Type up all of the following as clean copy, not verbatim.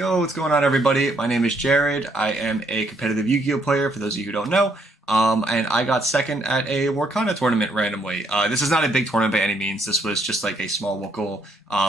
Yo, what's going on, everybody? My name is Jared. I am a competitive Yu-Gi-Oh player, for those of you who don't know. And I got second at a Lorcana tournament randomly. This is not a big tournament by any means. This was just like a small local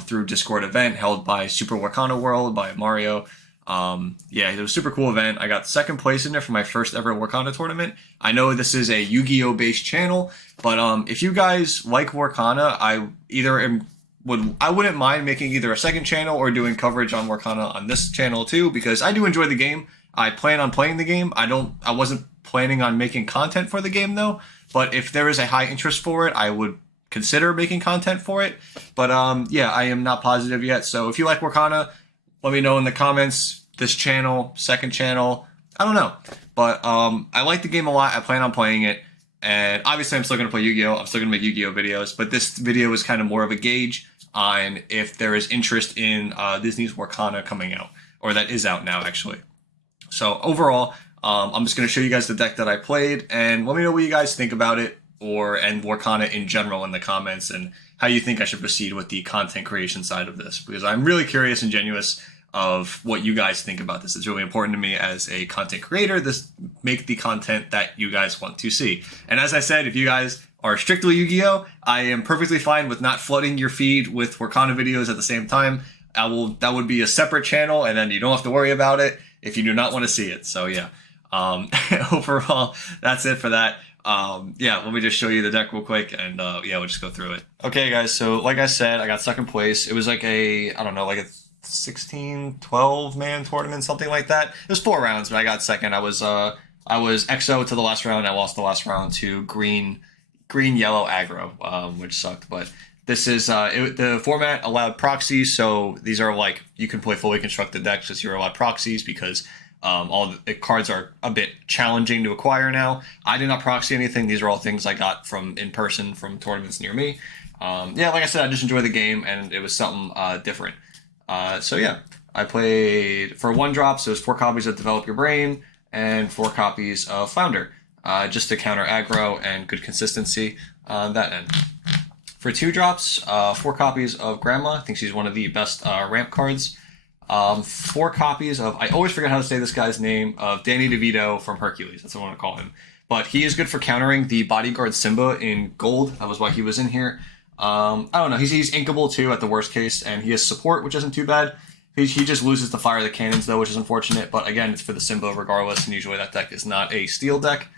through Discord event held by Super Lorcana World by Mario. Yeah, it was a super cool event. I got second place in there for my first ever Lorcana tournament. I know this is a Yu-Gi-Oh based channel, but if you guys like Lorcana, I wouldn't mind making either a second channel or doing coverage on Lorcana on this channel too, because I do enjoy the game. I plan on playing the game. I wasn't planning on making content for the game though, but if there is a high interest for it, I would consider making content for it. But yeah, I am not positive yet. So if you like Lorcana, let me know in the comments. This channel, second channel, I don't know. But I like the game a lot. I plan on playing it. And obviously I'm still going to play Yu-Gi-Oh! I'm still going to make Yu-Gi-Oh! Videos. But this video is kind of more of a gauge on if there is interest in Disney's Lorcana coming out. Or that is out now, actually. So overall, I'm just going to show you guys the deck that I played. And let me know what you guys think about it. And Lorcana in general in the comments. And how you think I should proceed with the content creation side of this. Because I'm really curious and genuine of what you guys think about this. It's really important to me as a content creator, make the content that you guys want to see. And as I said, if you guys are strictly Yu-Gi-Oh, I am perfectly fine with not flooding your feed with Lorcana videos at the same time. That would be a separate channel, and then you don't have to worry about it if you do not want to see it. So yeah, overall, that's it for that. Yeah, let me just show you the deck real quick, and yeah, we'll just go through it. Okay, guys, so like I said, I got second place. It was like I don't know, like a 12 man tournament, something like that. It was 4 rounds, but I got second. I was XO to the last round. I lost the last round to green yellow aggro, which sucked. But this is the format allowed proxies, so these are like you can play fully constructed decks as you're allowed proxies because all the cards are a bit challenging to acquire now. I did not proxy anything. These are all things I got from in person from tournaments near me. Yeah, like I said, I just enjoy the game, and it was something different. So yeah, I played for 1 drop, so it was 4 copies of Develop Your Brain and 4 copies of Flounder, just to counter aggro and good consistency on that end. For 2 drops, 4 copies of Grandma. I think she's one of the best ramp cards. 4 copies of, I always forget how to say this guy's name, of Danny DeVito from Hercules. That's what I want to call him. But he is good for countering the Bodyguard Simba in gold. That was why he was in here. I don't know. He's inkable too at the worst case, and he has support, which isn't too bad. He just loses to fire the cannons though, which is unfortunate. But again, it's for the Simba regardless, and usually that deck is not a steel deck.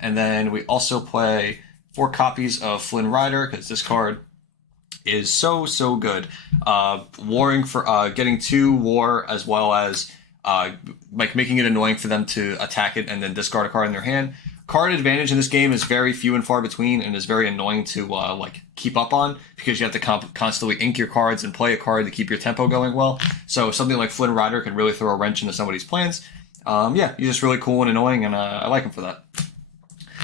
And then we also play 4 copies of Flynn Rider because this card is so good. Warring for getting 2 war as well as like making it annoying for them to attack it and then discard a card in their hand. Card advantage in this game is very few and far between and is very annoying to like keep up on because you have to constantly ink your cards and play a card to keep your tempo going well. So something like Flynn Rider can really throw a wrench into somebody's plans. Yeah, he's just really cool and annoying, and I like him for that.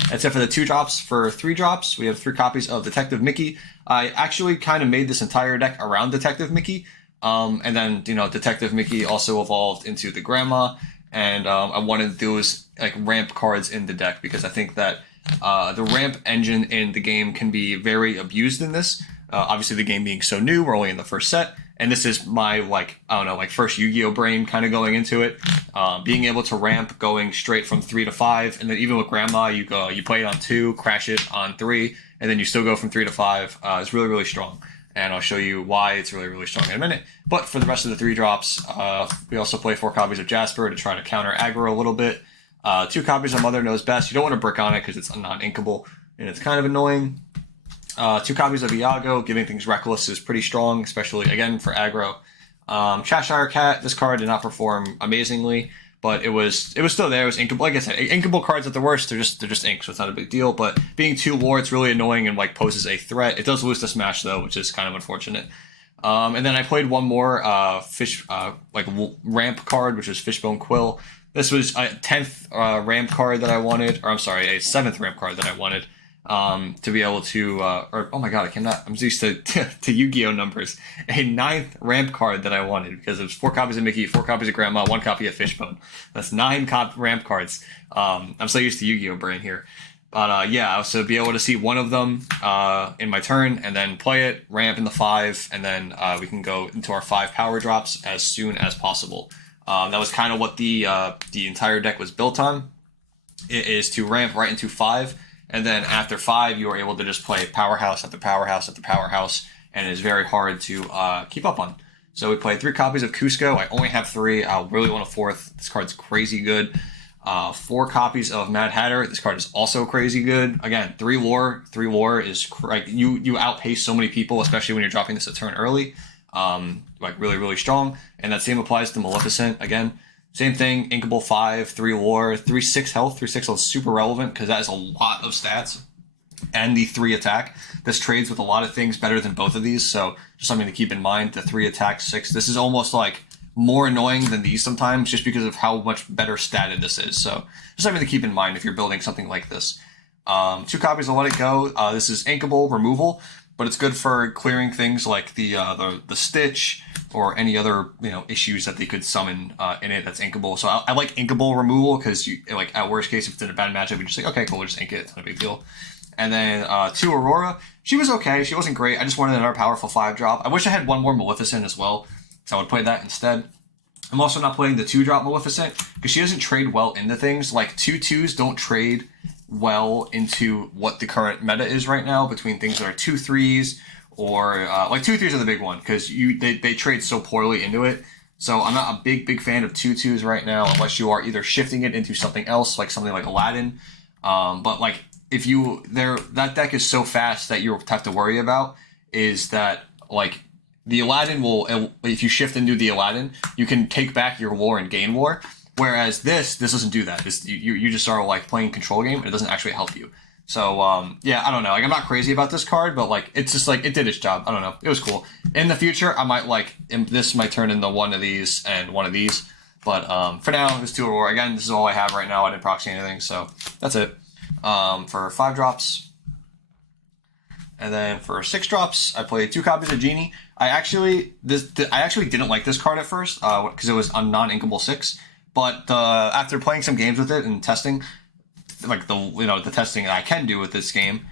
That's it for the 2 drops. For 3 drops, we have 3 copies of Detective Mickey. I actually kind of made this entire deck around Detective Mickey. And then, Detective Mickey also evolved into the Grandma. And I wanted those like ramp cards in the deck because I think that the ramp engine in the game can be very abused in this. Obviously, the game being so new, we're only in the first set. And this is my, first Yu-Gi-Oh! Brain kind of going into it. Being able to ramp going straight from 3 to 5. And then even with Grandma, you play it on 2, crash it on 3, and then you still go from 3 to 5. It's really, really strong. And I'll show you why it's really, really strong in a minute. But for the rest of the 3 drops, we also play 4 copies of Jasper to try to counter aggro a little bit. 2 copies of Mother Knows Best. You don't want to brick on it because it's non-inkable, and it's kind of annoying. 2 copies of Iago, giving things reckless is pretty strong, especially, again, for aggro. Cheshire Cat, this card did not perform amazingly, but it was still there. It was inkable. Like I said, inkable cards at the worst, they're just ink, so it's not a big deal. But being 2 war, it's really annoying and like poses a threat. It does lose to Smash though, which is kind of unfortunate. And then I played one more ramp card, which was Fishbone Quill. This was a 10th ramp card that I wanted, or I'm sorry, a 7th ramp card that I wanted. To be able to, oh my god, I cannot, I'm used to Yu-Gi-Oh numbers, a 9th ramp card that I wanted, because it was 4 copies of Mickey, 4 copies of Grandma, 1 copy of Fishbone. That's 9 ramp cards. I'm so used to Yu-Gi-Oh brain here. But yeah, I was to be able to see one of them in my turn, and then play it, ramp in the 5, and then we can go into our 5 power drops as soon as possible. That was kind of what the entire deck was built on. It is to ramp right into 5, and then after 5, you are able to just play powerhouse after powerhouse after powerhouse, and it is very hard to keep up on. So we played 3 copies of Cusco. I only have 3. I really want a 4th. This card's crazy good. 4 copies of Mad Hatter. This card is also crazy good. Again, 3 lore. 3 lore is like you outpace so many people, especially when you're dropping this a turn early. Like really, really strong. And that same applies to Maleficent. Again, same thing. Inkable 5, 3 lore, 3/6 health. 3/6 health is super relevant because that is a lot of stats. And the 3 attack. This trades with a lot of things better than both of these. So just something to keep in mind. The 3 attack 6. This is almost like more annoying than these sometimes just because of how much better statted this is. So just something to keep in mind if you're building something like this. 2 copies of Let It Go. This is inkable removal, but it's good for clearing things like the Stitch or any other issues that they could summon in it that's inkable. So I like inkable removal because you like at worst case if it's in a bad matchup you just like okay cool we'll just ink it, it's not a big deal. And then 2 Aurora. She was okay. She wasn't great. I just wanted another powerful 5-drop. I wish I had one more Maleficent as well, so I would play that instead. I'm also not playing the 2-drop Maleficent because she doesn't trade well into things. Like 2/2s don't trade well into what the current meta is right now between things that are 2/3s or like 2/3s are the big one because they trade so poorly into it. So I'm not a big fan of 2/2s right now unless you are either shifting it into something else like something like Aladdin. But like if that deck is so fast that you have to worry about is that like the Aladdin will, if you shift into the Aladdin, you can take back your war and gain war. Whereas this doesn't do that. You just are like playing control game and it doesn't actually help you. So yeah, I don't know. Like I'm not crazy about this card, but like it's just like it did its job. I don't know. It was cool. In the future, I might this might turn into one of these and one of these. But for now, this 2 Aurora. Again, this is all I have right now. I didn't proxy anything, so that's it. For 5 drops. And then for 6 drops, I played 2 copies of Genie. I actually didn't like this card at first because it was a non-inkable 6. But after playing some games with it and testing, like the testing that I can do with this game,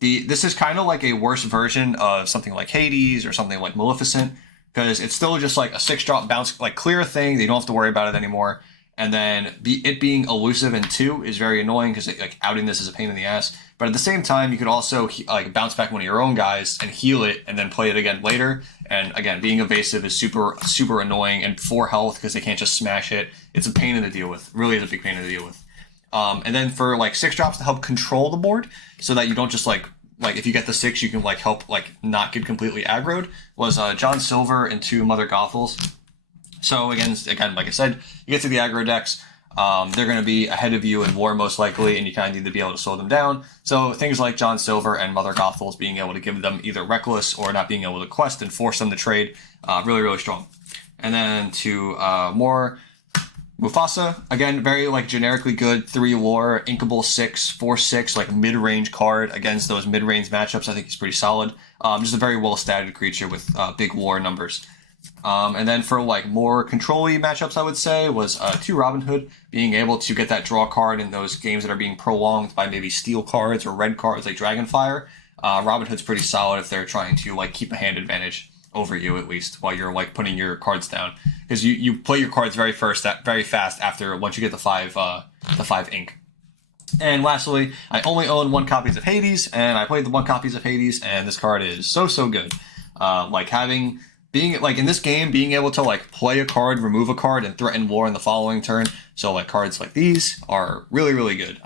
this is kind of like a worse version of something like Hades or something like Maleficent because it's still just like a 6-drop bounce, like clear thing. They don't have to worry about it anymore. And then it being elusive in 2 is very annoying because like outing this is a pain in the ass. But at the same time, you could also like bounce back one of your own guys and heal it and then play it again later. And again, being evasive is super annoying. And 4 health because they can't just smash it. It's a pain to deal with. Really is a big pain to deal with. And then for like 6 drops to help control the board so that you don't just like if you get the 6, you can like help like not get completely aggroed was John Silver and 2 Mother Gothels. So again, like I said, you get to the aggro decks, they're going to be ahead of you in war most likely, and you kind of need to be able to slow them down. So things like John Silver and Mother Gothels being able to give them either Reckless or not being able to quest and force them to trade, really, really strong. And then to more Mufasa, again, very like generically good 3 lore, inkable 6, 4/6, like mid-range card against those mid-range matchups. I think he's pretty solid. Just a very well-statted creature with big lore numbers. And then for like more control-y matchups, I would say was 2 Robin Hood, being able to get that draw card in those games that are being prolonged by maybe steel cards or red cards like Dragonfire. Robin Hood's pretty solid if they're trying to like keep a hand advantage over you at least while you're like putting your cards down, because you play your cards very fast after once you get the 5 ink. And lastly, I only own 1 copy of Hades, and I played the 1 copy of Hades, and this card is so good. Being like in this game, being able to like play a card, remove a card, and threaten war in the following turn. So like cards like these are really good.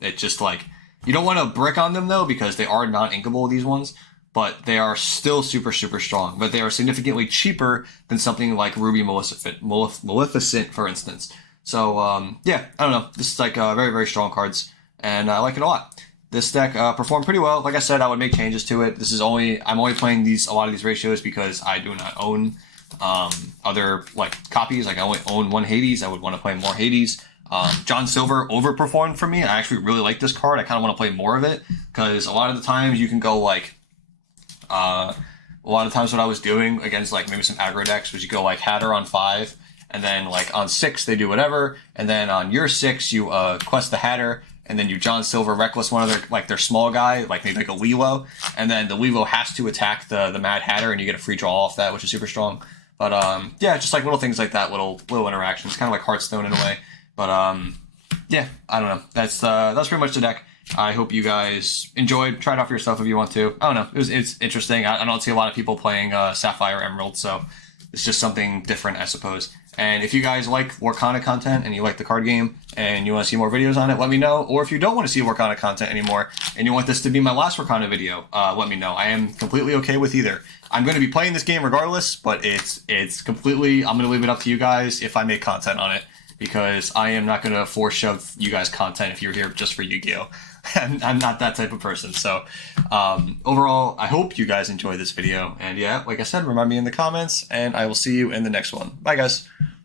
It's just like you don't want to brick on them though because they are non-inkable, these ones, but they are still super strong. But they are significantly cheaper than something like Ruby Maleficent, for instance. So yeah, I don't know. This is like very strong cards, and I like it a lot. This deck performed pretty well. Like I said, I would make changes to it. I'm only playing a lot of these ratios because I do not own other like copies. Like I only own 1 Hades. I would want to play more Hades. John Silver overperformed for me. I actually really like this card. I kind of want to play more of it because a lot of the times you can go like a lot of times what I was doing against like maybe some aggro decks was you go like Hatter on 5, and then like on 6 they do whatever, and then on your 6 you quest the Hatter. And then you John Silver Reckless one of their small guy, like maybe like a Lilo, and then the Lilo has to attack the Mad Hatter, and you get a free draw off that, which is super strong. But yeah, just like little things like that, little interactions, kind of like Hearthstone in a way. But yeah, I don't know. That's pretty much the deck. I hope you guys enjoyed. Try it out for yourself if you want to. I don't know. It's interesting. I don't see a lot of people playing Sapphire Emerald, so it's just something different, I suppose. And if you guys like Lorcana content and you like the card game and you want to see more videos on it, let me know. Or if you don't want to see Lorcana content anymore and you want this to be my last Lorcana video, let me know. I am completely okay with either. I'm going to be playing this game regardless, but it's completely, I'm going to leave it up to you guys if I make content on it, because I am not going to force shove you guys content if you're here just for Yu-Gi-Oh! I'm not that type of person. So overall, I hope you guys enjoyed this video. And yeah, like I said, remind me in the comments, and I will see you in the next one. Bye, guys.